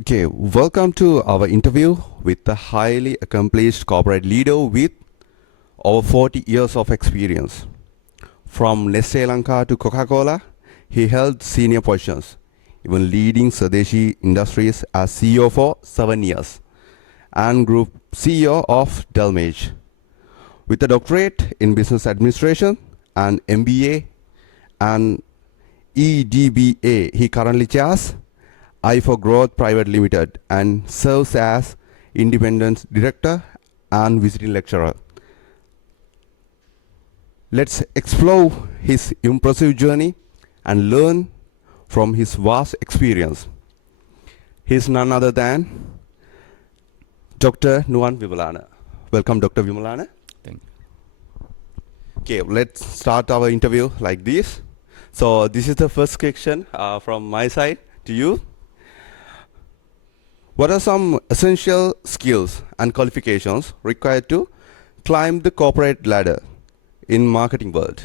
Okay, welcome to our interview with a highly accomplished corporate leader with over 40 years of experience. From Nestle Lanka to Coca-Cola, he held senior positions, even leading Swadeshi Industries as CEO for 7 years and Group CEO of Delmage. With a doctorate in business administration and MBA and EDBA, he currently chairs I for Growth Private Limited and serves as independent director and visiting lecturer. Let's explore his impressive journey and learn from his vast experience. He is none other than Dr. Nuwan Wimalana. Welcome, Dr. Wimalana. Thank Okay, let's start our interview like this. So this is the first question from my side to you. What are some essential skills and qualifications required to climb the corporate ladder in marketing world?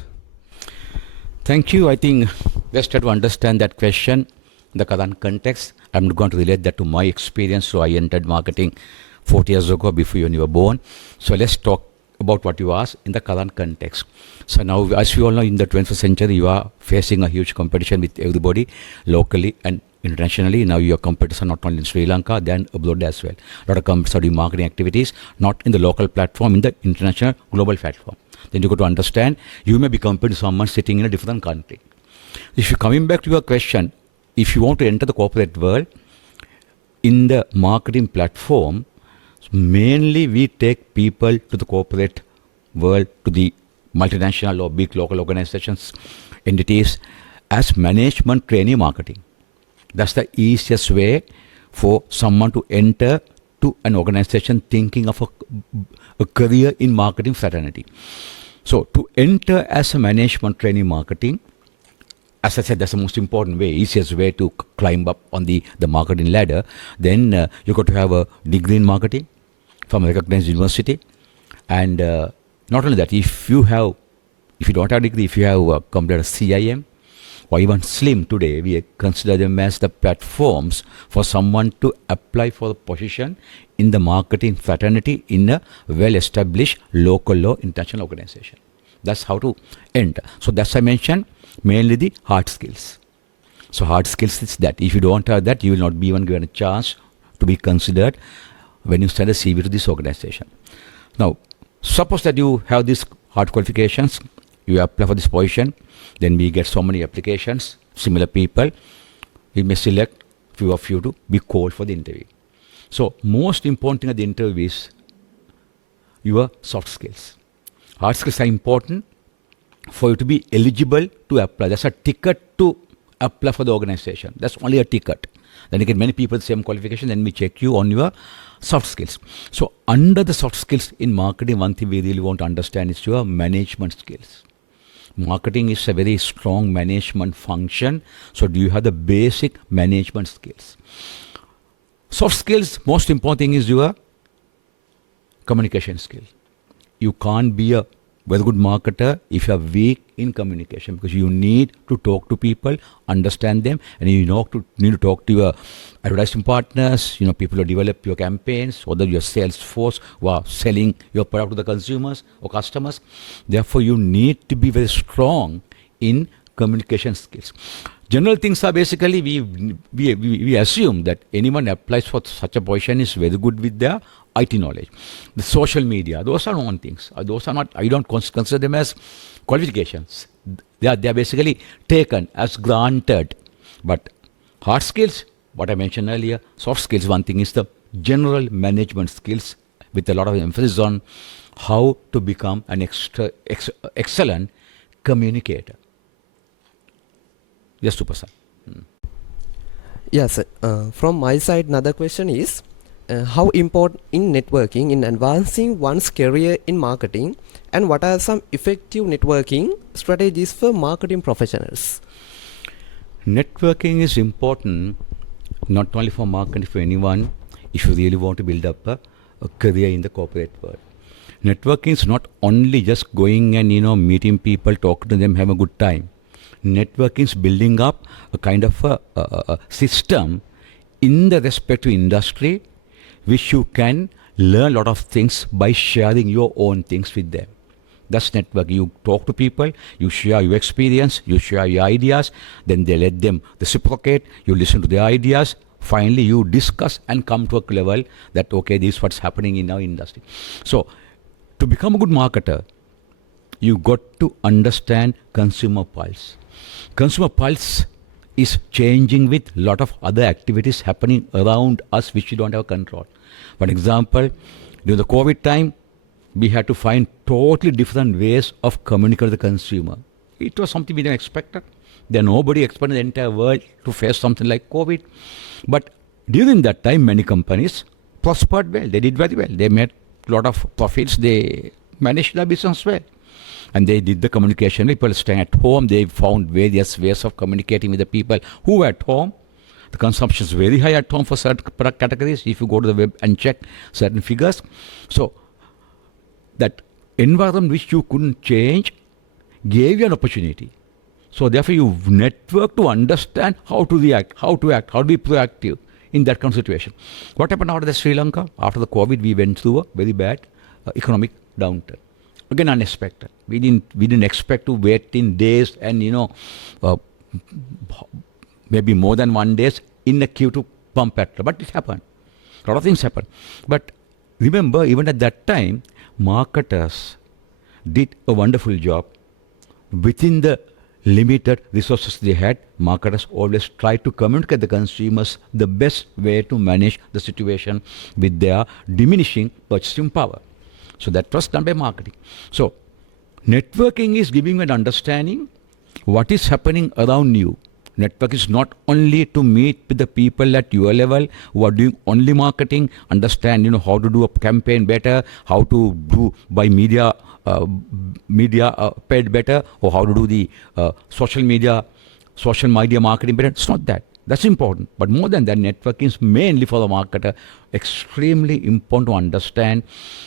Thank you. I think let's try to understand that question in the current context. I'm going to relate that to my experience. So I entered marketing 40 years ago before you were born. So let's talk about what you asked in the current context. So now, as you all know, in the 21st century, you are facing a huge competition with everybody locally and internationally. Now your competitors are not only in Sri Lanka, then abroad as well. A lot of companies are doing marketing activities, not in the local platform, in the international global platform. Then you got to understand, you may be competing with someone sitting in a different country. If you're coming back to your question, if you want to enter the corporate world, in the marketing platform, mainly we take people to the corporate world, to the multinational or big local organizations, entities, as management trainee marketing. That's the easiest way for someone to enter to an organization thinking of a career in marketing fraternity. So to enter as a management training marketing, as I said, that's the most important way, easiest way to climb up on the marketing ladder. Then you got to have a degree in marketing from a recognized university. And not only that, if you don't have a degree, if you have completed a CIM, or even SLIM today, we consider them as the platforms for someone to apply for the position in the marketing fraternity in a well-established local or international organization. That's how to enter. So that's I mentioned, mainly the hard skills. So hard skills is that. If you don't have that, you will not be even given a chance to be considered when you send a CV to this organization. Now, suppose that you have these hard qualifications, you apply for this position, then we get so many applications, similar people. We may select few of you to be called for the interview. So most important thing at the interview is your soft skills. Hard skills are important for you to be eligible to apply. That's a ticket to apply for the organization. That's only a ticket. Then you get many people with the same qualification, then we check you on your soft skills. So under the soft skills in marketing, one thing we really want to understand is your management skills. Marketing is a very strong management function. So do you have the basic management skills? Soft skills, most important thing is your communication skill. You can't be a very good marketer if you are weak in communication, because you need to talk to people, understand them, and you need to talk to your advertising partners, people who develop your campaigns, or your sales force who are selling your product to the consumers or customers. Therefore, you need to be very strong in communication skills. General things are basically, we assume that anyone applies for such a position is very good with their IT knowledge. The social media, those are known things. Those are not, I don't consider them as qualifications. They are basically taken as granted. But hard skills, what I mentioned earlier, soft skills, one thing is the general management skills with a lot of emphasis on how to become an excellent communicator. Yes, Super. Yes, from my side, another question is, how important in networking in advancing one's career in marketing, and what are some effective networking strategies for marketing professionals? Networking is important not only for marketing, for anyone, if you really want to build up a career in the corporate world. Networking is not only just going and meeting people, talking to them, have a good time. Networking is building up a kind of a system in the respective industry, which you can learn a lot of things by sharing your own things with them. That's network. You talk to people, you share your experience, you share your ideas, then they let them reciprocate, you listen to their ideas, finally you discuss and come to a level that, okay, this is what's happening in our industry. So, to become a good marketer, you got to understand consumer pulse. Consumer pulse is changing with a lot of other activities happening around us which we don't have control. For example, during the COVID time, we had to find totally different ways of communicating with the consumer. It was something we didn't expect. Then nobody expected the entire world to face something like COVID. But during that time, many companies prospered well. They did very well. They made a lot of profits. They managed their business well. And they did the communication. People staying at home. They found various ways of communicating with the people who were at home. The consumption is very high at home for certain product categories. If you go to the web and check certain figures. So, that environment which you couldn't change gave you an opportunity. So therefore you network to understand how to react, how to act, how to be proactive in that kind of situation. What happened after the Sri Lanka? After the COVID, we went through a very bad economic downturn. Again, unexpected. We didn't expect to wait in days and maybe more than 1 day in the queue to pump petrol. But it happened. A lot of things happened. But remember, even at that time, marketers did a wonderful job. Within the limited resources they had, marketers always tried to communicate the consumers the best way to manage the situation with their diminishing purchasing power. So that was done by marketing. So networking is giving an understanding what is happening around you. Network is not only to meet with the people at your level who are doing only marketing, understand how to do a campaign better, how to do by media paid better, or how to do the social media marketing better. It's not that. That's important. But more than that, networking is mainly for the marketer extremely important to understand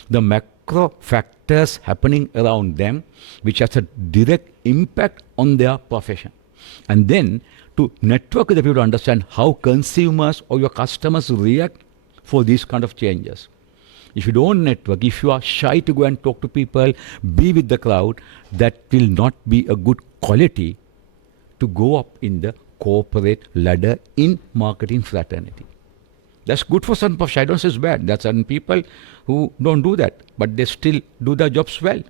the macro factors happening around them, which has a direct impact on their profession. And then to network with the people to understand how consumers or your customers react for these kind of changes. If you don't network, if you are shy to go and talk to people, be with the crowd, that will not be a good quality to go up in the corporate ladder in marketing fraternity. That's good for certain professions. I don't say it's bad. There are certain people who don't do that, but they still do their jobs well.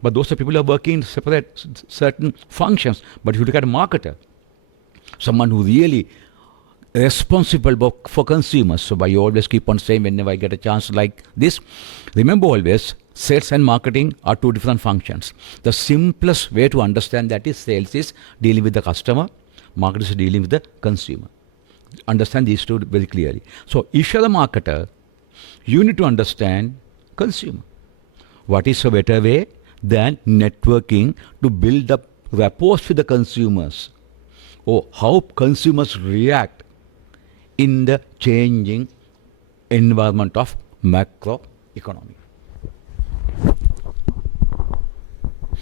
But those are people who are working in separate certain functions. But if you look at a marketer, someone who really responsible for consumers. So I always keep on saying whenever I get a chance like this, remember always, sales and marketing are two different functions. The simplest way to understand that is sales is dealing with the customer, marketing is dealing with the consumer. Understand these two very clearly. So if you're a marketer, you need to understand consumer. What is a better way than networking to build up rapport with the consumers, or how consumers react in the changing environment of macroeconomy.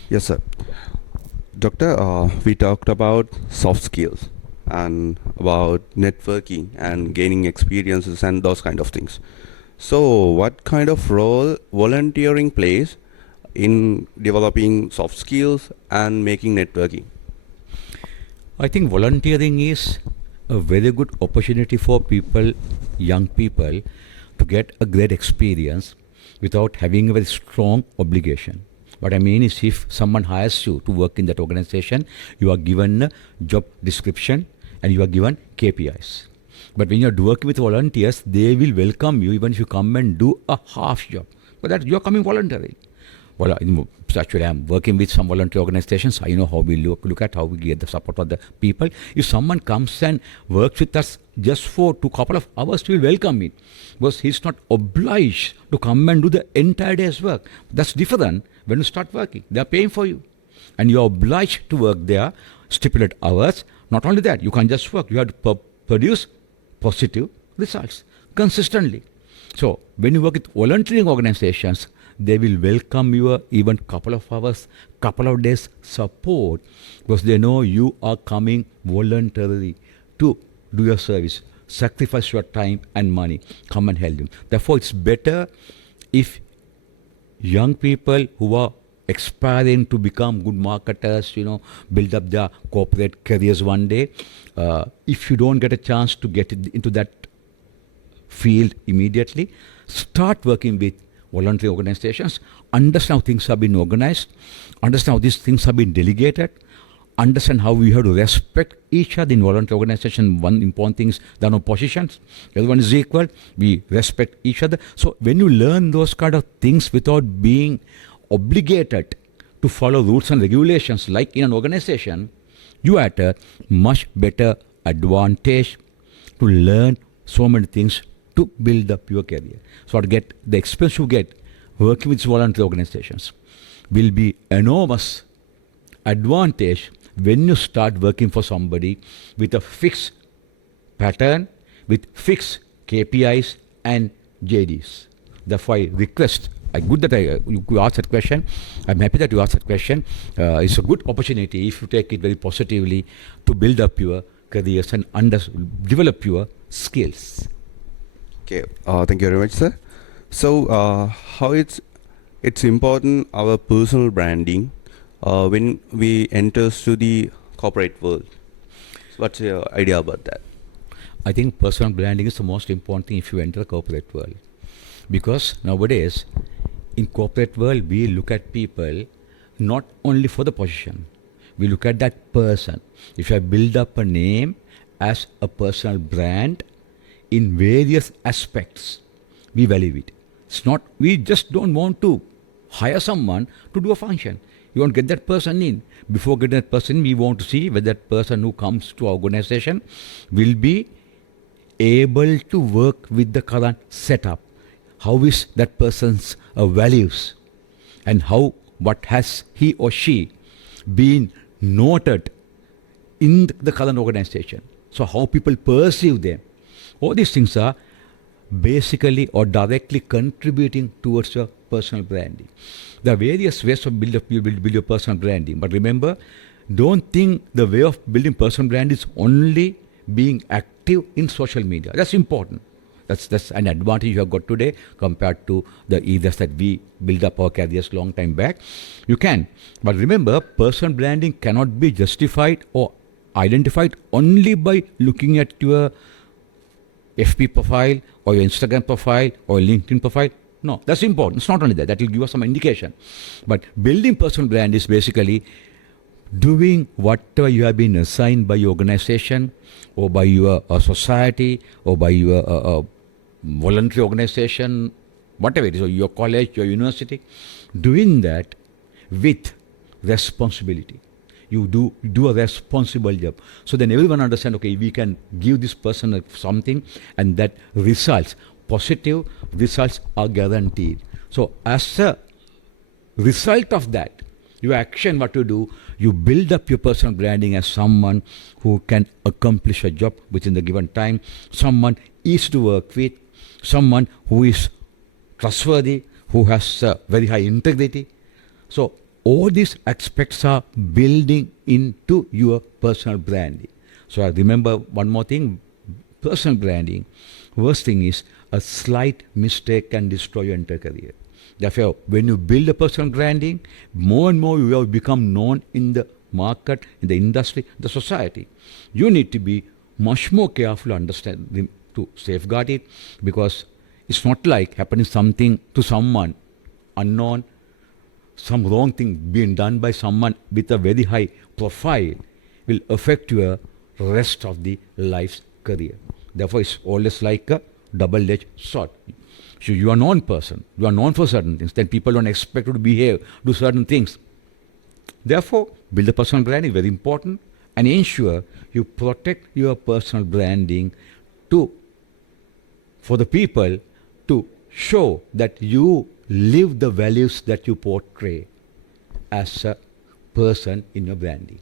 Yes, sir. Doctor, we talked about soft skills and about networking and gaining experiences and those kind of things. So what kind of role volunteering plays in developing soft skills and making networking? I think volunteering is a very good opportunity for people, young people, to get a great experience without having a very strong obligation. What I mean is, if someone hires you to work in that organization, you are given a job description and you are given KPIs. But when you are working with volunteers, they will welcome you even if you come and do a half job. But that you are coming voluntarily. Well, actually, I'm working with some volunteer organizations. I know how we look at how we get the support of the people. If someone comes and works with us just for a couple of hours, we will welcome it, because he's not obliged to come and do the entire day's work. That's different when you start working. They are paying for you, and you are obliged to work there, stipulate hours. Not only that, you can't just work. You have to produce positive results consistently. So when you work with volunteering organizations, they will welcome your even couple of hours, couple of days support, because they know you are coming voluntarily to do your service, sacrifice your time and money, come and help you. Therefore, it's better if young people who are aspiring to become good marketers, build up their corporate careers one day, if you don't get a chance to get into that field immediately, start working with voluntary organizations, understand how things have been organized, understand how these things have been delegated, understand how we have to respect each other in voluntary organization. One important thing is there are no positions. Everyone is equal. We respect each other. So when you learn those kind of things without being obligated to follow rules and regulations like in an organization, you are at a much better advantage to learn so many things to build up your career. So to get the experience you get working with voluntary organizations will be enormous advantage when you start working for somebody with a fixed pattern, with fixed KPIs and JDs. Therefore, I request, good that you asked that question. I'm happy that you asked that question. It's a good opportunity if you take it very positively to build up your careers and develop your skills. Okay, thank you very much, sir. So, how it's important our personal branding when we enter to the corporate world. So what's your idea about that? I think personal branding is the most important thing if you enter the corporate world, because nowadays in corporate world we look at people not only for the position, we look at that person. If I build up a name as a personal brand in various aspects, we value it. It's not, we just don't want to hire someone to do a function. You want to get that person in. Before getting that person in, we want to see whether that person who comes to our organization will be able to work with the current setup. How is that person's values, and what has he or she been noted in the current organization. So how people perceive them. All these things are basically or directly contributing towards your personal branding. There are various ways to build your personal branding. But remember, don't think the way of building personal brand is only being active in social media. That's important. That's an advantage you have got today compared to the eras that we built up our careers long time back. You can. But remember, personal branding cannot be justified or identified only by looking at your FB profile or your Instagram profile or LinkedIn profile. No, that's important. It's not only that. That will give us some indication. But building personal brand is basically doing whatever you have been assigned by your organization or by your society or by your voluntary organization, whatever it is, or your college, your university, doing that with responsibility. You do a responsible job. So then everyone understands, okay, we can give this person something, and that results, positive results are guaranteed. So as a result of that, your action, what you do, you build up your personal branding as someone who can accomplish a job within the given time, someone easy to work with, someone who is trustworthy, who has very high integrity. So all these aspects are building into your personal branding. So I remember one more thing, personal branding, worst thing is a slight mistake can destroy your entire career. Therefore, when you build a personal branding, more and more you will become known in the market, in the industry, the society. You need to be much more careful to safeguard it, because it's not like happening something to someone unknown, some wrong thing being done by someone with a very high profile will affect your rest of the life's career. Therefore, it's always like a double-edged sword. So you are a known person, you are known for certain things, then people don't expect you to behave, do certain things. Therefore, build a personal branding, very important, and ensure you protect your personal branding for the people to show that you live the values that you portray as a person in your branding.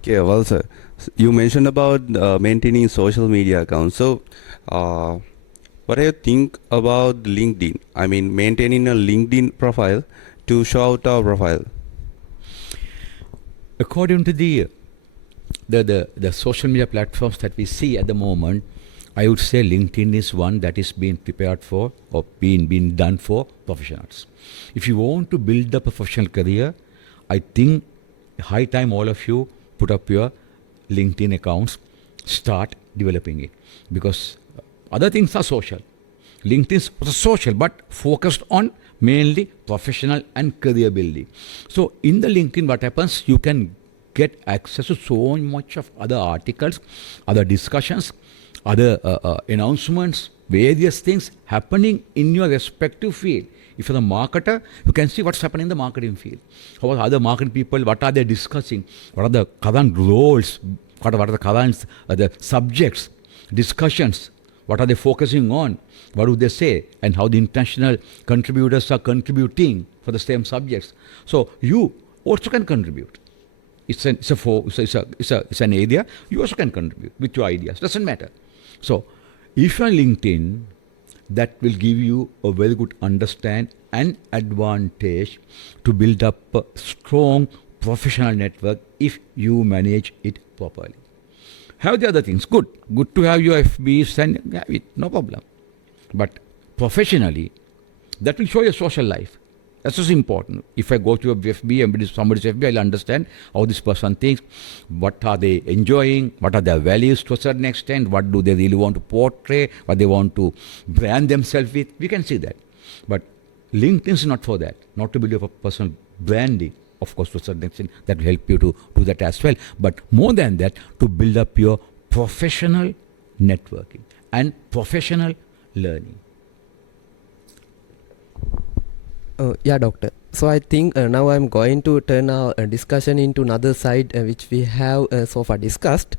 Okay, well, sir, you mentioned about maintaining social media accounts. So, what do you think about LinkedIn? I mean, maintaining a LinkedIn profile to show out our profile. According to the social media platforms that we see at the moment, I would say LinkedIn is one that is being prepared for or being done for professionals. If you want to build up a professional career, I think high time all of you put up your LinkedIn accounts, start developing it. Because other things are social. LinkedIn is also social but focused on mainly professional and career building. So in the LinkedIn, what happens, you can get access to so much of other articles, other discussions, other announcements, various things happening in your respective field. If you're a marketer, you can see what's happening in the marketing field. How are other marketing people, what are they discussing? What are the current roles? What are the current the subjects, discussions? What are they focusing on? What do they say? And how the international contributors are contributing for the same subjects. So you also can contribute. It's an area you also can contribute with your ideas. Doesn't matter. So if you're on LinkedIn, that will give you a very good understand and advantage to build up a strong professional network if you manage it properly. Have the other things, good to have your FBs and have it, no problem. But professionally, that will show your social life. That's just important. If I go to a FB and somebody's FB, I'll understand how this person thinks, what are they enjoying, what are their values to a certain extent, what do they really want to portray, what they want to brand themselves with. We can see that. But LinkedIn is not for that, not to build up a personal branding. Of course, to a certain extent, that will help you to do that as well. But more than that, to build up your professional networking and professional learning. Yeah, doctor. So I think now I'm going to turn our discussion into another side which we have so far discussed.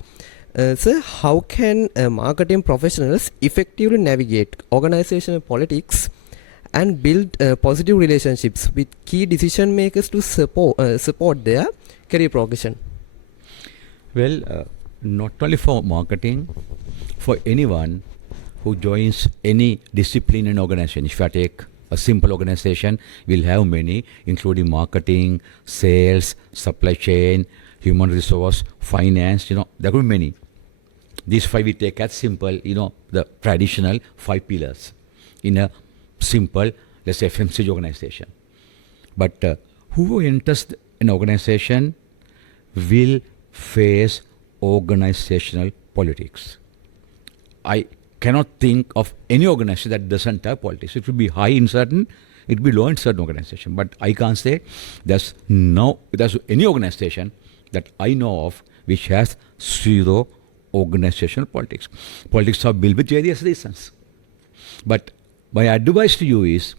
Sir, how can marketing professionals effectively navigate organizational politics and build positive relationships with key decision makers to support their career progression? Well, not only for marketing, for anyone who joins any discipline and organization. If I take a simple organization, we'll have many, including marketing, sales, supply chain, human resource, finance, there could be many. These five we take as simple, the traditional 5 pillars in a simple, let's say, FMCG organization. But who enters an organization will face organizational politics. I cannot think of any organization that doesn't have politics. It will be high in certain, it will be low in certain organization. But I can't say there's any organization that I know of which has zero organizational politics. Politics are built with various reasons. But my advice to you is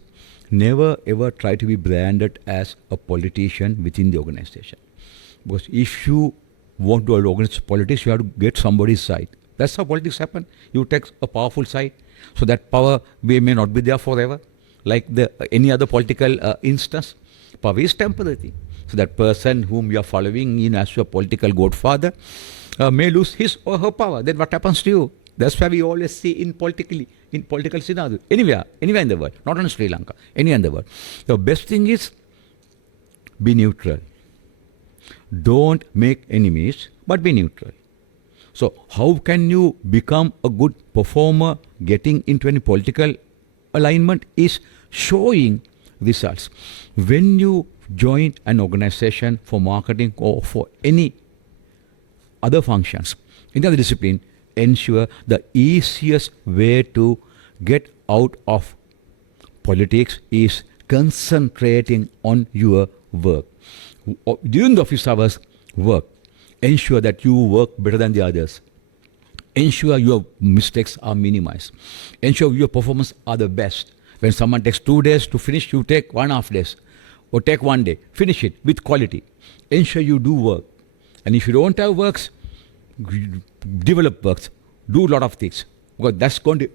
never ever try to be branded as a politician within the organization. Because if you want to organize politics, you have to get somebody's side. That's how politics happen. You take a powerful side, so that power may not be there forever, like any other political instance. Power is temporary. So that person whom you are following as your political godfather may lose his or her power. Then what happens to you? That's why we always see in political scenario, anywhere in the world, not only Sri Lanka, anywhere in the world. The best thing is be neutral. Don't make enemies, but be neutral. So how can you become a good performer getting into any political alignment is showing results. When you join an organization for marketing or for any other functions in the other discipline, ensure the easiest way to get out of politics is concentrating on your work. During the office hours, work. Ensure that you work better than the others. Ensure your mistakes are minimized. Ensure your performance are the best. When someone takes 2 days to finish, you take 1.5 days. Or take 1 day. Finish it with quality. Ensure you do work. And if you don't have works, develop works. Do a lot of things. Because that's going to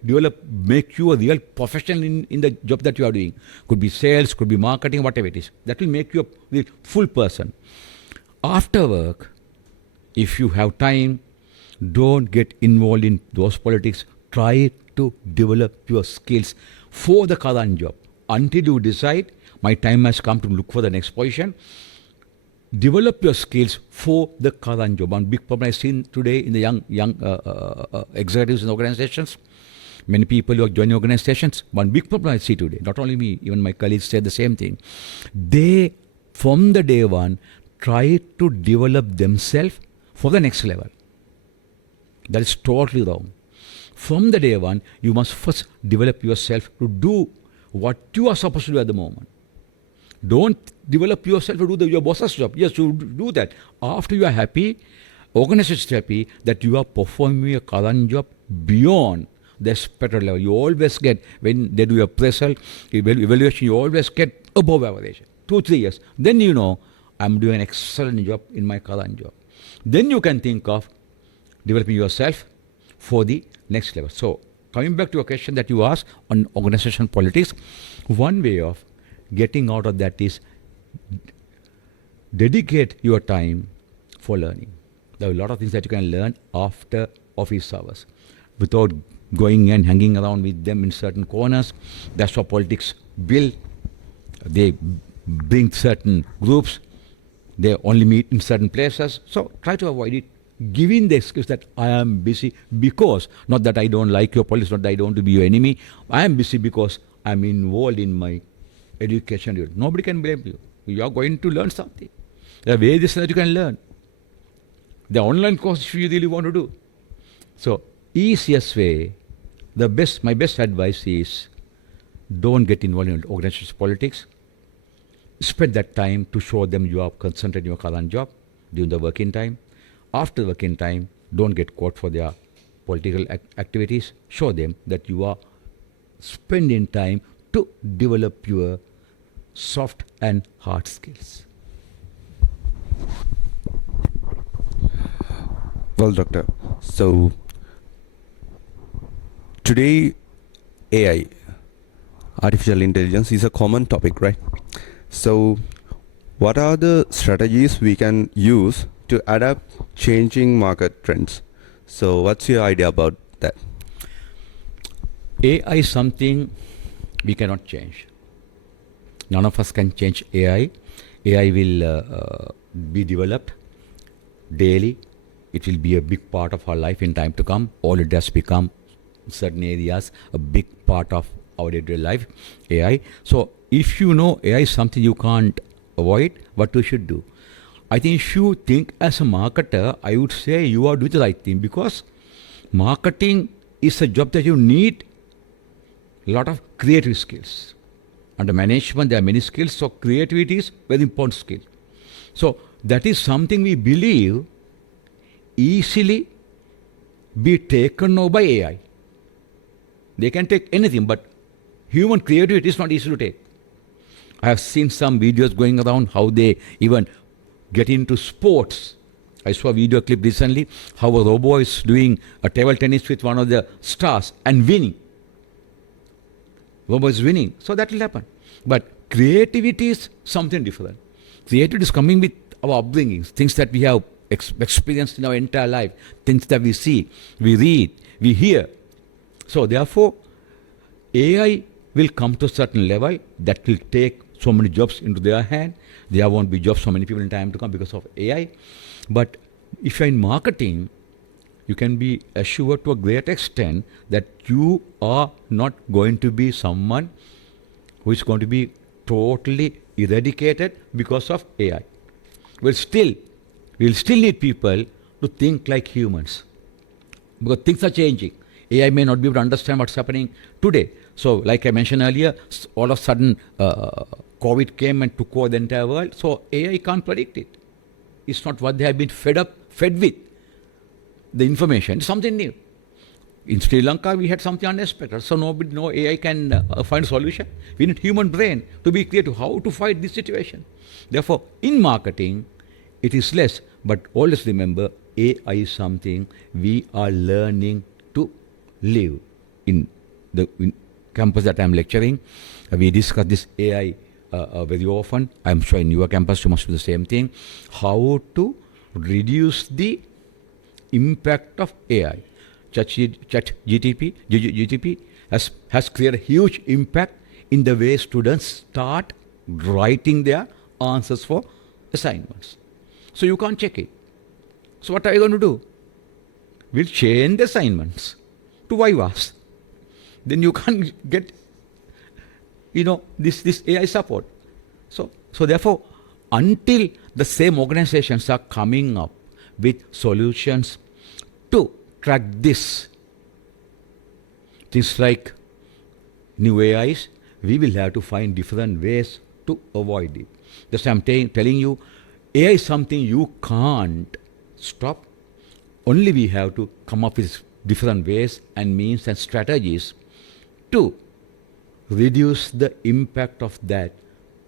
make you a real professional in the job that you are doing. Could be sales, could be marketing, whatever it is. That will make you a full person. After work, if you have time, don't get involved in those politics. Try to develop your skills for the current job. Until you decide, my time has come to look for the next position, develop your skills for the current job. One big problem I've seen today in the young executives in organizations, many people who are joining organizations, one big problem I see today, not only me, even my colleagues say the same thing. They, from the day one, try to develop themselves for the next level. That is totally wrong. From the day one, you must first develop yourself to do what you are supposed to do at the moment. Don't develop yourself to do your boss's job. Yes, you do that. After you are happy, organization is happy that you are performing your current job beyond the expected level. You always get, when they do your appraisal, evaluation, you always get above average. 2-3 years. Then you know, I'm doing an excellent job in my current job. Then you can think of developing yourself for the next level. So, coming back to a question that you asked on organization politics, one way of getting out of that is dedicate your time for learning. There are a lot of things that you can learn after office hours without going and hanging around with them in certain corners. That's what politics build. They bring certain groups. They only meet in certain places. So try to avoid it. Giving the excuse that I am busy because, not that I don't like your politics, not that I don't want to be your enemy. I am busy because I'm involved in my education. Nobody can blame you. You are going to learn something. There are various things that you can learn. The online course if you really want to do. So, easiest way, my best advice is don't get involved in organization politics. Spend that time to show them you are concentrated in your current job during the working time. After working time, don't get caught for their political activities. Show them that you are spending time to develop your soft and hard skills. Well, Doctor, so today AI, artificial intelligence, is a common topic, right? So what are the strategies we can use to adapt changing market trends? So what's your idea about that? AI is something we cannot change. None of us can change AI. AI will be developed daily. It will be a big part of our life in time to come. All it does become certain areas a big part of our day-to-day life, AI. So if you know AI is something you can't avoid, what you should do? I think if you think as a marketer, I would say you are doing the right thing, because marketing is a job that you need a lot of creative skills. Under management, there are many skills, so creativity is very important skill. So that is something we believe easily be taken over by AI. They can take anything, but human creativity is not easy to take. I have seen some videos going around how they even get into sports. I saw a video clip recently how a robot is doing a table tennis with one of the stars and winning. Robot is winning. So that will happen. But creativity is something different. Creativity is coming with our upbringings, things that we have experienced in our entire life, things that we see, we read, we hear. So therefore, AI will come to a certain level that will take so many jobs into their hand. There won't be jobs for many people in time to come because of AI. But if you're in marketing, you can be assured to a great extent that you are not going to be someone who is going to be totally eradicated because of AI. We'll still need people to think like humans, because things are changing. AI may not be able to understand what's happening today. So, like I mentioned earlier, all of a sudden, COVID came and took over the entire world. So, AI can't predict it. It's not what they have been fed with. The information is something new. In Sri Lanka, we had something unexpected. So, no AI can find a solution. We need human brain to be creative how to fight this situation. Therefore, in marketing, it is less. But always remember, AI is something we are learning to live. In the campus that I am lecturing, we discuss this AI very often. I am sure in your campus you must do the same thing. How to reduce the impact of AI. GTP has created a huge impact in the way students start writing their answers for assignments. So you can't check it. So what are you going to do? We'll change the assignments to Vivas. Then you can't get, this AI support. So therefore, until the same organizations are coming up with solutions to track this, things like new AIs, we will have to find different ways to avoid it. That's why I'm telling you, AI is something you can't stop. Only we have to come up with different ways and means and strategies to reduce the impact of that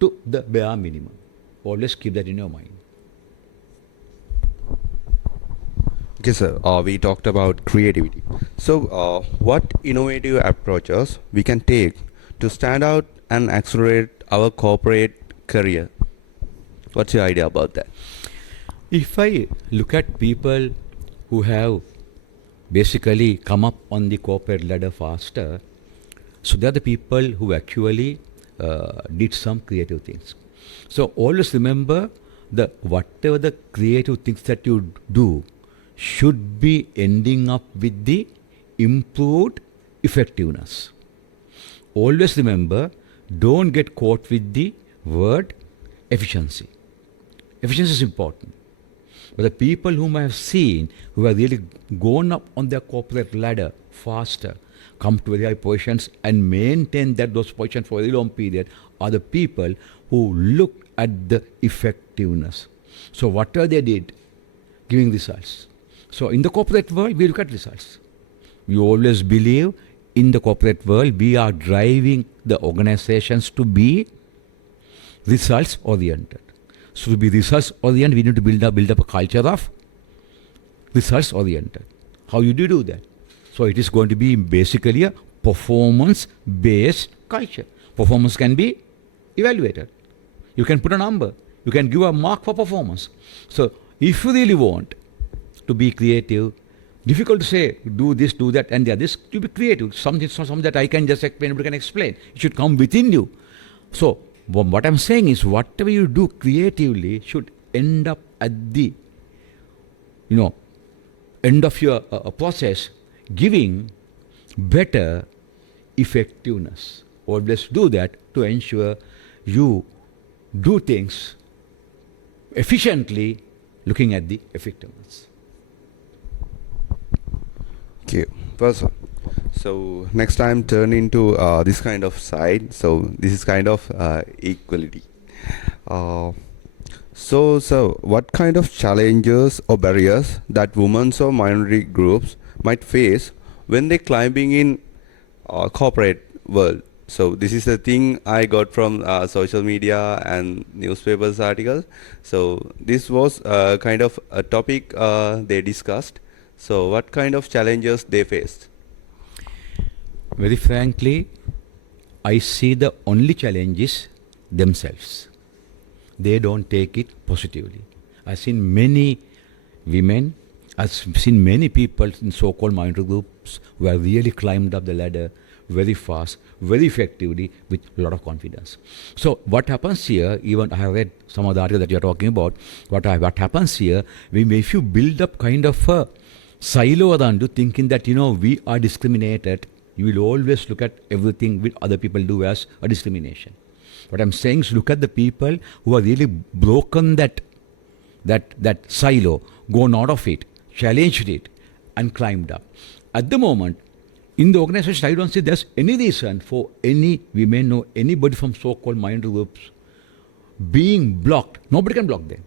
to the bare minimum. Always keep that in your mind. Okay, sir. We talked about creativity. So, what innovative approaches we can take to stand out and accelerate our corporate career? What's your idea about that? If I look at people who have basically come up on the corporate ladder faster, so they're the people who actually did some creative things. So always remember that whatever the creative things that you do should be ending up with the improved effectiveness. Always remember, don't get caught with the word efficiency. Efficiency is important. But the people whom I have seen who have really gone up on their corporate ladder faster, come to very high positions and maintain those positions for a very long period are the people who look at the effectiveness. So whatever they did, giving results. So in the corporate world, we look at results. We always believe in the corporate world, we are driving the organizations to be results oriented. So to be results oriented, we need to build up a culture of results oriented. How you do that? So it is going to be basically a performance based culture. Performance can be evaluated. You can put a number. You can give a mark for performance. So if you really want to be creative, difficult to say do this, do that, and the others. To be creative, something that I can just explain, everybody can explain. It should come within you. So what I'm saying is, whatever you do creatively should end up at the, end of your process, giving better effectiveness. Always do that to ensure you do things efficiently, looking at the effectiveness. Okay, person. So next time turn into this kind of side. So this is kind of equality. So what kind of challenges or barriers that women or minority groups might face when they climbing in corporate world? So this is the thing I got from social media and newspapers articles. So this was kind of a topic they discussed. So what kind of challenges they faced? Very frankly, I see the only challenge is themselves. They don't take it positively. I've seen many women, I've seen many people in so-called minority groups who have really climbed up the ladder very fast, very effectively, with a lot of confidence. So what happens here, even I have read some of the articles that you're talking about, what happens here, if you build up kind of a silo around you, thinking that, we are discriminated, you will always look at everything which other people do as a discrimination. What I'm saying is, look at the people who are really broken that silo, gone out of it, challenged it, and climbed up. At the moment, in the organization, I don't see there's any reason for any women or anybody from so-called minority groups being blocked. Nobody can block them.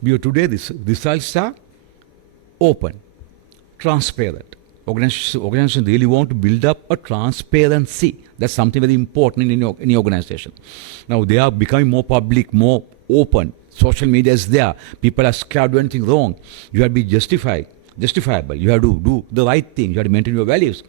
Because today, the results are open, transparent. Organizations really want to build up a transparency. That's something very important in any organization. Now they are becoming more public, more open. Social media is there. People are scared to do anything wrong. You have to be justifiable. You have to do the right thing. You have to maintain your values.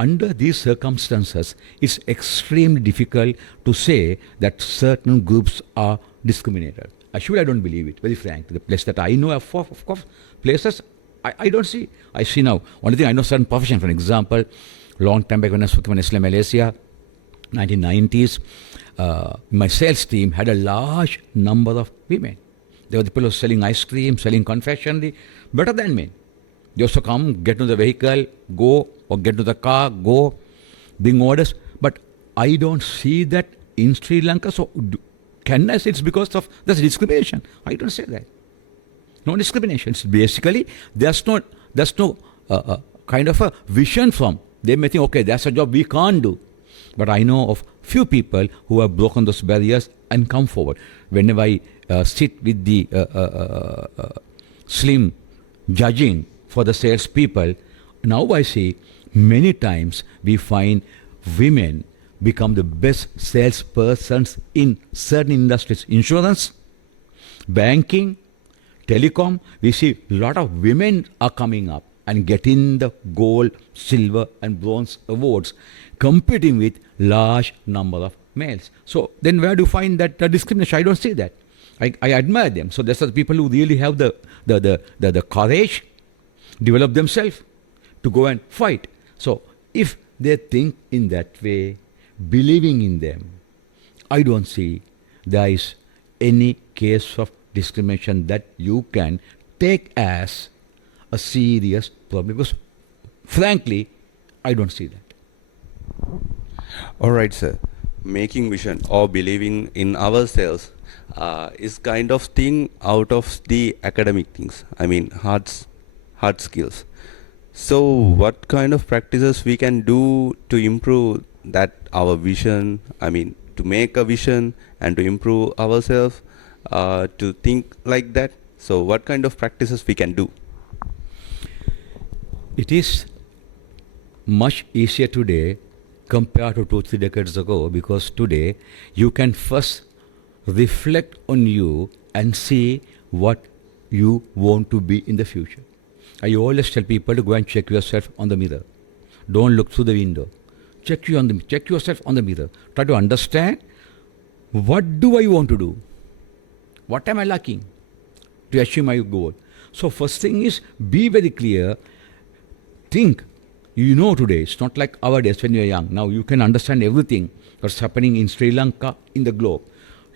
Under these circumstances, it's extremely difficult to say that certain groups are discriminated. Actually, I don't believe it, very frankly. The place that I know of course, places I don't see. I see now. Only thing I know, certain profession. For example, long time back when I was working in Nestle Malaysia, 1990s, my sales team had a large number of women. There were people who were selling ice cream, selling confectionery, better than me. They also come, get to the vehicle, go, or get to the car, go, bring orders. But I don't see that in Sri Lanka. So can I say it's because of this discrimination? I don't say that. No discrimination. It's basically there's no kind of a vision from. They may think, okay, that's a job we can't do. But I know of few people who have broken those barriers and come forward. Whenever I sit with the slim judging for the salespeople, now I see many times we find women become the best salespersons in certain industries. Insurance, banking, telecom, we see a lot of women are coming up and getting the gold, silver and bronze awards, competing with large number of males. So then where do you find that discrimination? I don't see that. I admire them. So those are the people who really have the courage, develop themselves to go and fight. So if they think in that way, believing in them, I don't see there is any case of discrimination that you can take as a serious problem, because frankly, I don't see that. All right, sir. Making vision or believing in ourselves is kind of thing out of the academic things. I mean, hard skills. So, what kind of practices we can do to improve that our vision? I mean, to make a vision and to improve ourselves, to think like that. So, what kind of practices we can do? It is much easier today compared to 2-3 decades ago, because today you can first reflect on you and see what you want to be in the future. I always tell people to go and check yourself on the mirror. Don't look through the window. Check yourself on the mirror. Try to understand, what do I want to do? What am I lacking to achieve my goal? So first thing is, be very clear. Think. You know today, it's not like our days when you were young. Now you can understand everything that's happening in Sri Lanka, in the globe.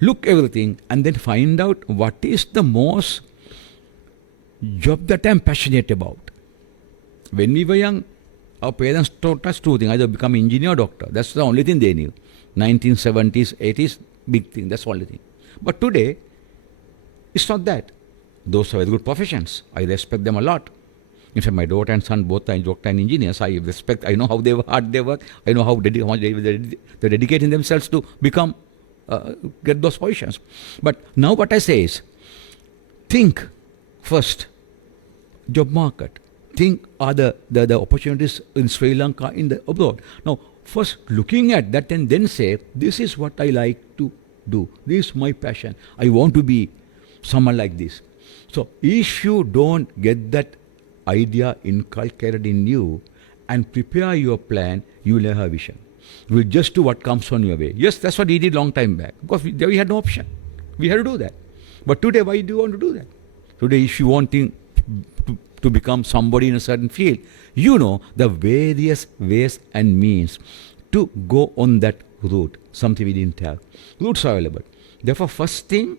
Look everything and then find out what is the most job that I'm passionate about. When we were young, our parents taught us two things, either become engineer or doctor. That's the only thing they knew. 1970s, 80s, big thing, that's the only thing. But today, it's not that. Those are very good professions. I respect them a lot. In fact, my daughter and son both are doctor and engineers. I respect, I know how hard they work. I know how much they're dedicating themselves to become, get those positions. But now what I say is, think first, job market. Think are the opportunities in Sri Lanka, in the abroad. Now, first looking at that and then say, this is what I like to do. This is my passion. I want to be someone like this. So if you don't get that idea inculcated in you and prepare your plan, you will have a vision. You will just do what comes on your way. Yes, that's what we did long time back. Because we had no option. We had to do that. But today, why do you want to do that? Today, if you want to become somebody in a certain field, you know the various ways and means to go on that route. Something we didn't have. Routes are available. Therefore, first thing,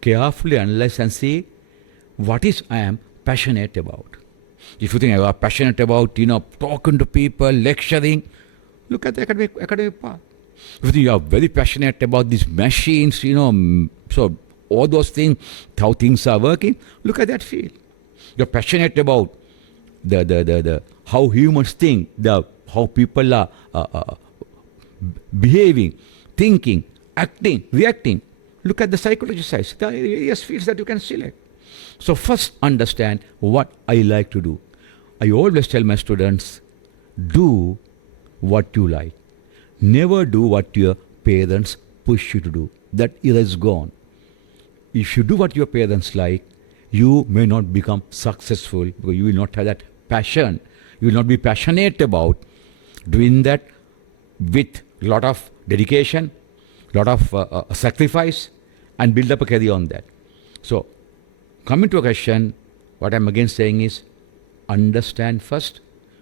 carefully analyze and see what is I am passionate about. If you think I am passionate about, talking to people, lecturing, look at the academic part. If you think you are very passionate about these machines, so all those things, how things are working, look at that field. You're passionate about the how humans think, how people are behaving, thinking, acting, reacting. Look at the psychology side. There are various fields that you can select. So first understand what I like to do. I always tell my students, do what you like. Never do what your parents push you to do. That era is gone. If you do what your parents like, you may not become successful because you will not have that passion. You will not be passionate about doing that with a lot of dedication, a lot of sacrifice, and build up a career on that. So, coming to a question, what I'm again saying is, understand first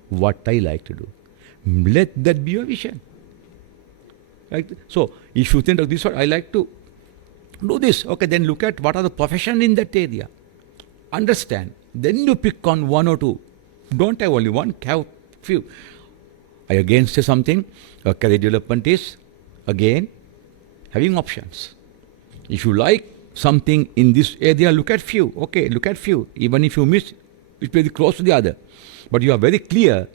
what I like to do. Let that be your vision. Right? So, if you think of this, I like to Do this. Okay, then look at what are the profession in that area. Understand. Then you pick on one or two. Don't have only one, have few. I again say something. Career development is, again, having options. If you like something in this area, look at few. Okay, look at few. Even if you miss, it's very close to the other. But you are very clear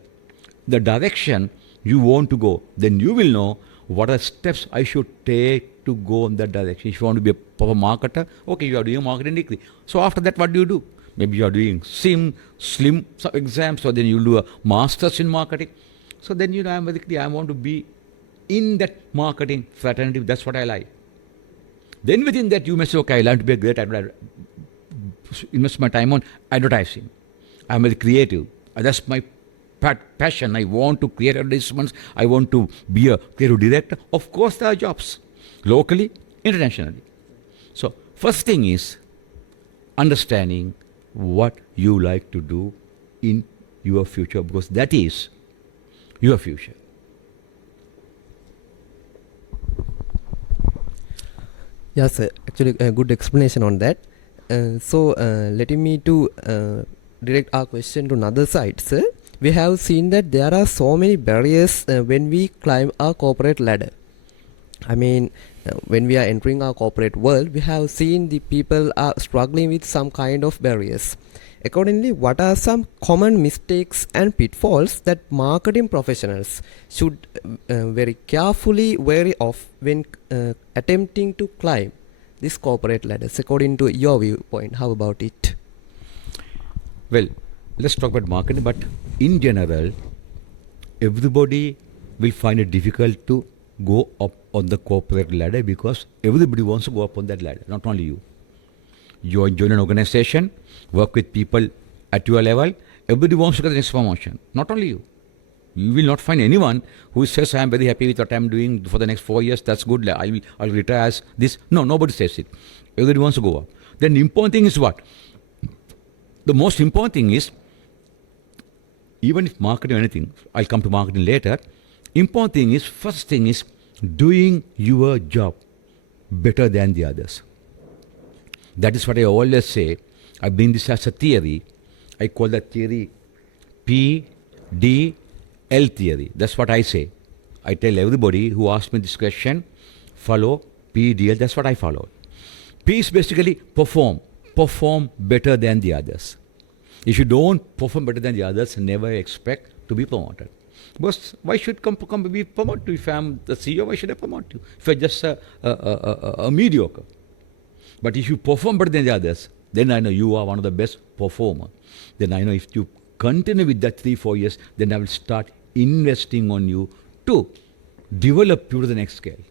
the direction you want to go. Then you will know what are steps I should take to go in that direction. If you want to be a proper marketer, okay, you are doing a marketing degree. So after that, what do? Maybe you are doing slim exams, so then you do a master's in marketing. So then I am very clear, I want to be in that marketing fraternity. That's what I like. Then within that, you may say, okay, I learn to be a great advertiser. Invest my time on advertising. I am very creative. That's my passion. I want to create advertisements. I want to be a creative director. Of course, there are jobs, locally, internationally. So first thing is understanding what you like to do in your future, because that is your future. Yes, sir. Actually, a good explanation on that. Letting me to direct our question to another side, sir. We have seen that there are so many barriers when we climb our corporate ladder. I mean, when we are entering our corporate world, we have seen the people are struggling with some kind of barriers. Accordingly, what are some common mistakes and pitfalls that marketing professionals should very carefully wary of when attempting to climb this corporate ladders? According to your viewpoint, how about it? Well, let's talk about marketing, but in general, everybody will find it difficult to go up on the corporate ladder because everybody wants to go up on that ladder, not only you. You join an organization, work with people at your level, everybody wants to get the next promotion, not only you. You will not find anyone who says, I am very happy with what I am doing for the next 4 years, that's good, I'll retire as this. No, nobody says it. Everybody wants to go up. Then the important thing is what? The most important thing is, even if marketing or anything, I'll come to marketing later, important thing is, first thing is doing your job better than the others. That is what I always say. I bring this as a theory. I call that theory PDL theory. That's what I say. I tell everybody who asks me this question, follow PDL. That's what I follow. P is basically perform. Perform better than the others. If you don't perform better than the others, never expect to be promoted. Because why should come be promoted? If I'm the CEO, why should I promote you? If you're just a mediocre. But if you perform better than the others, then I know you are one of the best performer. Then I know if you continue with that 3-4 years, then I will start investing on you to develop you to the next scale,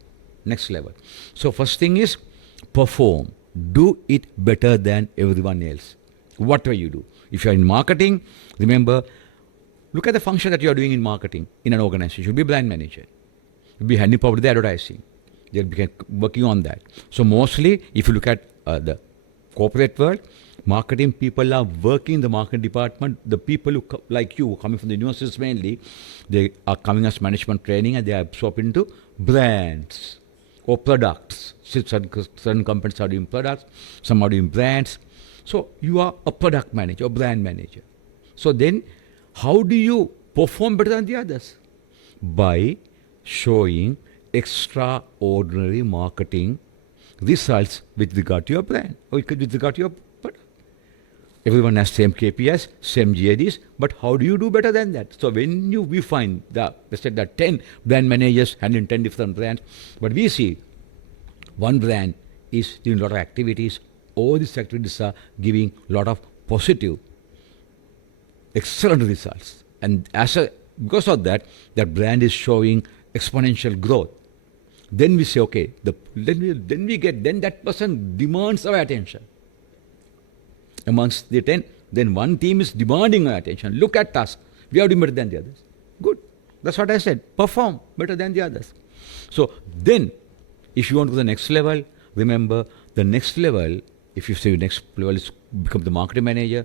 next level. So first thing is perform. Do it better than everyone else. Whatever you do. If you are in marketing, remember, look at the function that you are doing in marketing in an organization. You should be brand manager. You'll be handing probably the advertising. They'll be working on that. So mostly, if you look at the corporate world, marketing people are working in the marketing department. The people who like you, coming from the universities mainly, they are coming as management training and they are absorbed into brands or products. Certain companies are doing products, some are doing brands. So you are a product manager or brand manager. So then, how do you perform better than the others? By showing extraordinary marketing results with regard to your brand or with regard to your product. Everyone has same KPIs, same GADs, but how do you do better than that? So when we find let's say that 10 brand managers handling 10 different brands, but we see one brand is doing a lot of activities. All these activities are giving a lot of positive, excellent results. And because of that, that brand is showing exponential growth. Then we say, okay, then that person demands our attention. Amongst the 10, then one team is demanding our attention. Look at us. We are doing better than the others. Good. That's what I said. Perform better than the others. So then, if you want to go to the next level, remember the next level, if you say next level is become the marketing manager,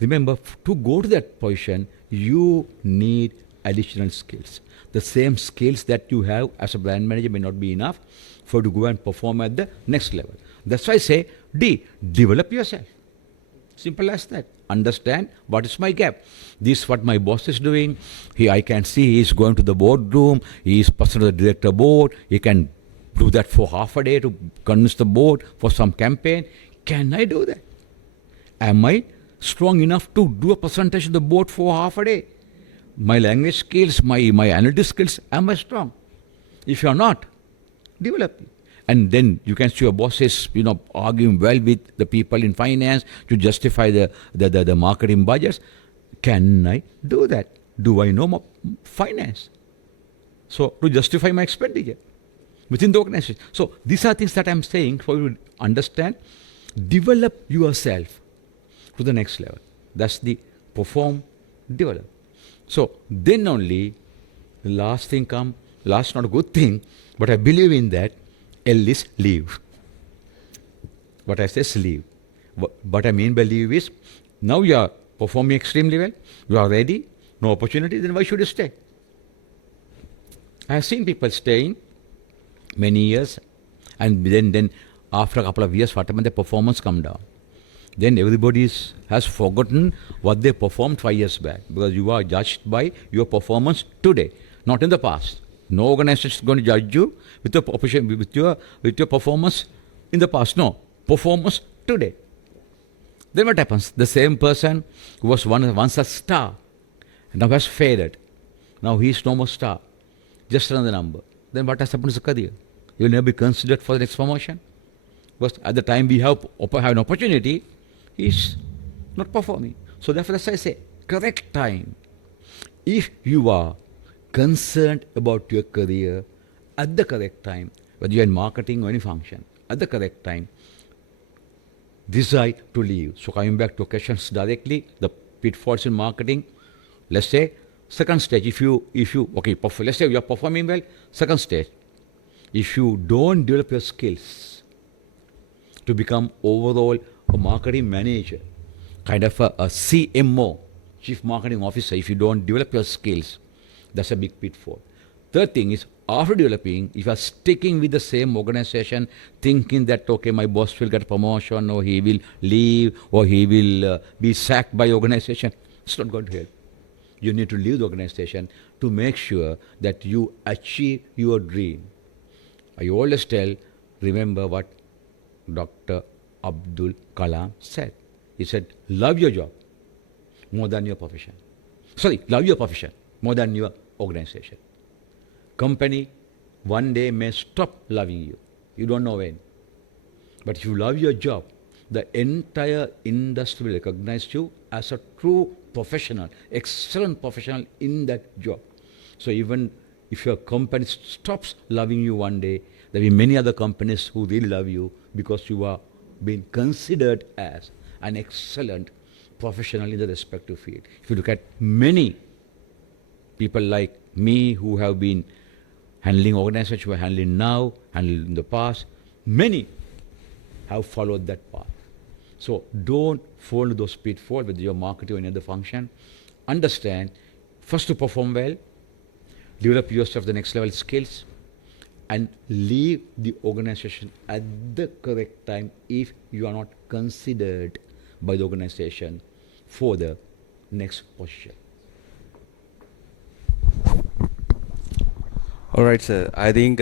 remember to go to that position, you need additional skills. The same skills that you have as a brand manager may not be enough for you to go and perform at the next level. That's why I say D, develop yourself. Simple as that. Understand what is my gap. This is what my boss is doing. I can see he is going to the boardroom. He is person to the director board. He can do that for half a day to convince the board for some campaign. Can I do that? Am I strong enough to do a presentation to the board for half a day? My language skills, my analytic skills, am I strong? If you are not, develop it. And then you can see your bosses, arguing well with the people in finance to justify the marketing budgets. Can I do that? Do I know finance? So to justify my expenditure within the organization. So these are things that I'm saying for you to understand. Develop yourself to the next level. That's the perform, develop. So then only the last thing come, last not a good thing, but I believe in that. L is leave. What I say is leave. What I mean by leave is, now you are performing extremely well, you are ready, no opportunity, then why should you stay? I have seen people staying many years, and then after a couple of years, whatever the performance come down. Then everybody has forgotten what they performed 5 years back, because you are judged by your performance today, not in the past. No organization is going to judge you with your performance in the past. No, performance today. Then what happens? The same person who was once a star now has faded. Now he is no more star, just another number. Then what has happened to his career? He will never be considered for the next promotion. Because at the time we have an opportunity, he is not performing. So therefore, as I say, correct time. If you are concerned about your career at the correct time, whether you are in marketing or any function, at the correct time, decide to leave. So coming back to questions directly, the pitfalls in marketing, let's say, second stage, if you let's say you are performing well, second stage, if you don't develop your skills to become overall a marketing manager, kind of a CMO, Chief Marketing Officer, if you don't develop your skills, that's a big pitfall. Third thing is, after developing, if you are sticking with the same organization, thinking that, okay, my boss will get a promotion, or he will leave, or he will be sacked by organization, it's not going to help. You need to leave the organization to make sure that you achieve your dream. I always tell, remember what Dr. Abdul Kalam said. He said, love your job more than your profession. Love your profession more than your organization. Company one day may stop loving you. You don't know when. But if you love your job, the entire industry will recognize you as a true professional, excellent professional in that job. So even if your company stops loving you one day, there will be many other companies who really love you because you are being considered as an excellent professional in the respective field. If you look at many people like me who have been handling organizations, who are handling now, handling in the past, many have followed that path. So don't fall into those pitfalls with your marketing or any other function. Understand, first to perform well, develop yourself the next level skills, and leave the organization at the correct time if you are not considered by the organization for the next position. All right, sir. I think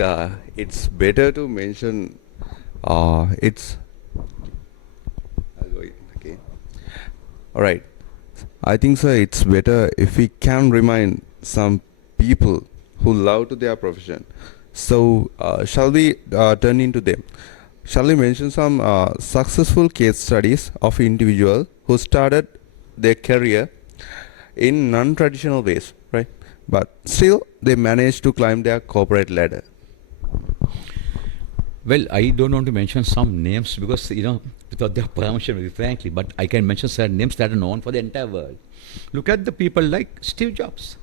it's better to mention it's. I'll go again. All right. I think, sir, it's better if we can remind some people who love to their profession. So, shall we turn into them? Shall we mention some successful case studies of individual who started their career in non-traditional ways, right? But still, they managed to climb their corporate ladder. Well, I don't want to mention some names because, without their permission, very frankly, but I can mention certain names that are known for the entire world. Look at the people like Steve Jobs.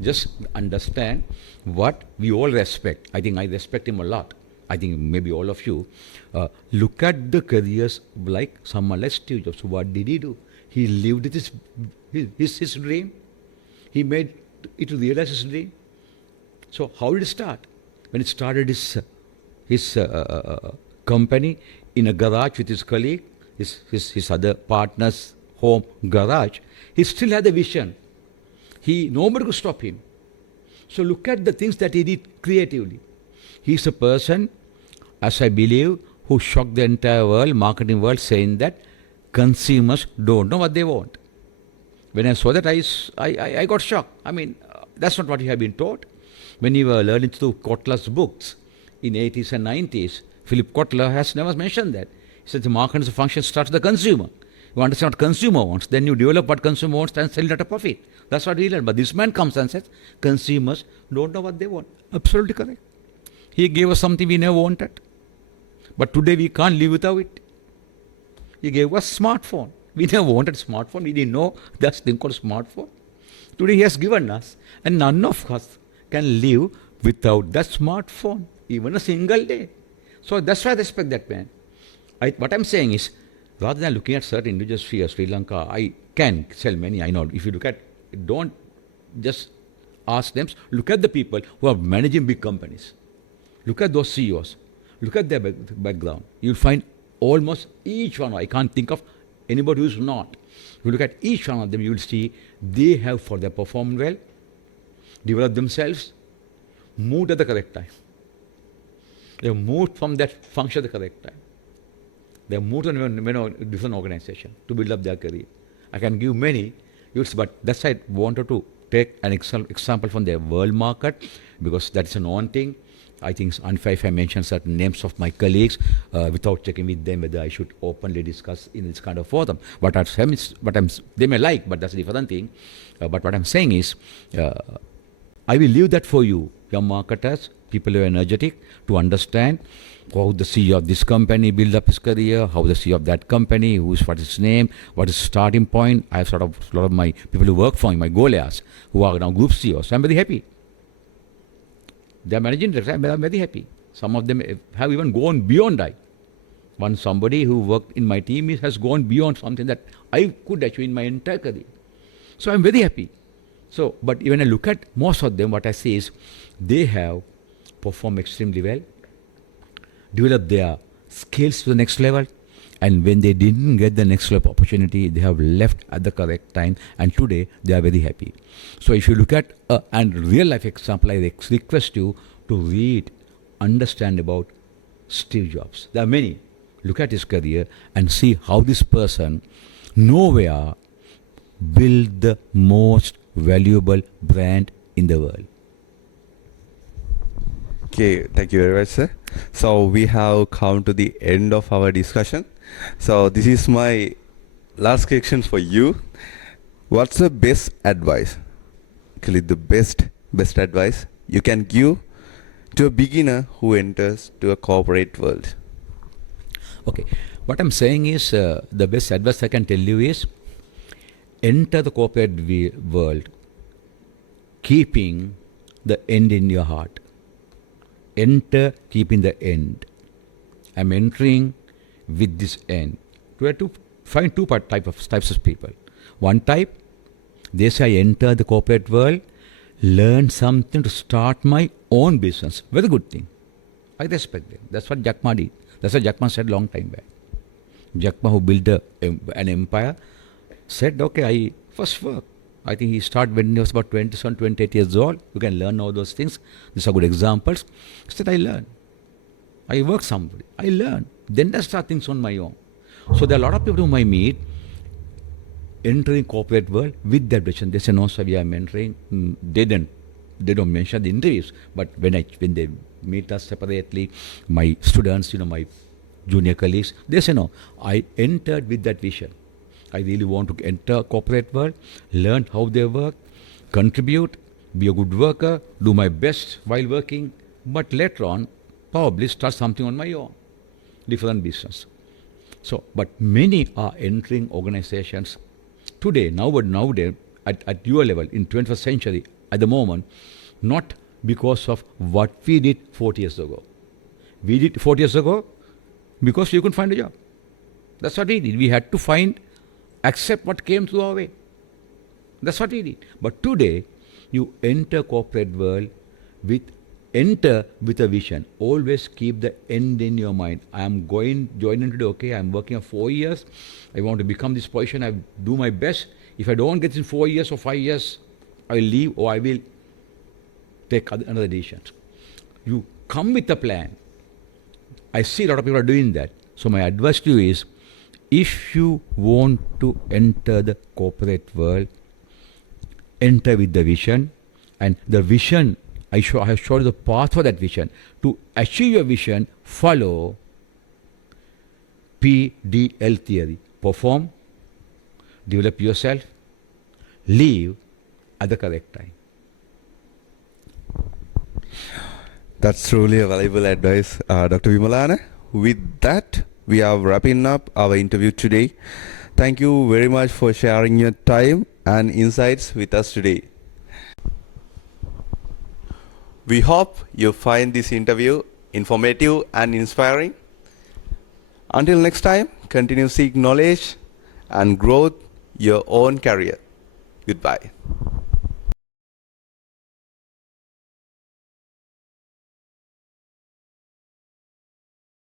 Just understand what we all respect. I think I respect him a lot. I think maybe all of you. Look at the careers like someone like Steve Jobs. What did he do? He lived his dream. He made it to realize his dream. So how did it start? When it started his company in a garage with his colleague, his other partner's home garage. He still had the vision. Nobody could stop him. So look at the things that he did creatively. He's a person, as I believe, who shocked the entire world, marketing world, saying that consumers don't know what they want. When I saw that, I got shocked. I mean, that's not what you have been taught. When you were learning through Kotler's books in 80s and 90s, Philip Kotler has never mentioned that. He said the market function starts with the consumer. You understand what consumer wants, then you develop what consumer wants and sell it at a profit. That's what he learned. But this man comes and says, consumers don't know what they want. Absolutely correct. He gave us something we never wanted. But today we can't live without it. He gave us smartphone. We never wanted smartphone. We didn't know that's thing called smartphone. Today he has given us, and none of us can live without that smartphone, even a single day. So that's why I respect that man. What I'm saying is, rather than looking at certain individuals here, Sri Lanka, I can sell many, I know. If you look at, don't just ask them, look at the people who are managing big companies. Look at those CEOs. Look at their background. You'll find almost each one, I can't think of anybody who's not. If you look at each one of them, you will see they have further performed well, developed themselves, moved at the correct time. They have moved from that function at the correct time. They have moved to a different organization to build up their career. I can give many, but that's why I wanted to take an example from the world market, because that's a known thing. I think it's unfair if I mention certain names of my colleagues without checking with them whether I should openly discuss in this kind of forum. What I'm saying is, they may like, but that's a different thing. But what I'm saying is, I will leave that for you, young marketers, people who are energetic, to understand how the CEO of this company build up his career, how the CEO of that company, what is his name, what is his starting point. I have a lot of my people who work for me, my Goliaths, who are now group CEOs. I'm very happy. They are managing directors. I'm very happy. Some of them have even gone beyond I. One somebody who worked in my team has gone beyond something that I could achieve in my entire career. So I'm very happy. So, but when I look at most of them, what I see is they have performed extremely well, developed their skills to the next level, and when they didn't get the next level opportunity, they have left at the correct time, and today they are very happy. So if you look at a real life example, I request you to read, understand about Steve Jobs. There are many. Look at his career and see how this person nowhere built the most valuable brand in the world. Okay, thank you very much, sir. So we have come to the end of our discussion. So this is my last question for you. What's the best advice? Actually, the best advice you can give to a beginner who enters to a corporate world? Okay, what I'm saying is the best advice I can tell you is enter the corporate world keeping the end in your heart. Enter keeping the end. I'm entering with this end. We have to find two types of people. One type, they say I enter the corporate world, learn something to start my own business. Very good thing. I respect them. That's what Jack Ma did. That's what Jack Ma said long time back. Jack Ma, who built an empire, said, okay, I first work. I think he started when he was about 27, 28 years old. You can learn all those things. These are good examples. He said, I learn. I work somebody. I learn. Then I start things on my own. So there are a lot of people whom I meet entering corporate world with that vision. They say, no, sir, we are mentoring. They don't mention the interviews. But when they meet us separately, my students, my junior colleagues, they say, no, I entered with that vision. I really want to enter corporate world, learn how they work, contribute, be a good worker, do my best while working, but later on, probably start something on my own, different business. So, but many are entering organizations today, nowadays, at your level, in 21st century, at the moment, not because of what we did 40 years ago. We did 40 years ago because you couldn't find a job. That's what we did. We had to accept what came through our way. That's what we did. But today, you enter corporate world with enter with a vision. Always keep the end in your mind. I am joining today, okay, I am working for 4 years. I want to become this position. I do my best. If I don't get in 4 years or 5 years, I will leave or I will take another decision. You come with a plan. I see a lot of people are doing that. So my advice to you is, if you want to enter the corporate world, enter with the vision, and the vision, I have showed you the path for that vision. To achieve your vision, follow PDL theory. Perform, develop yourself, leave at the correct time. That's truly a valuable advice, Dr. Wimalana. With that, we are wrapping up our interview today. Thank you very much for sharing your time and insights with us today. We hope you find this interview informative and inspiring. Until next time, continue seek knowledge and growth your own career. Goodbye.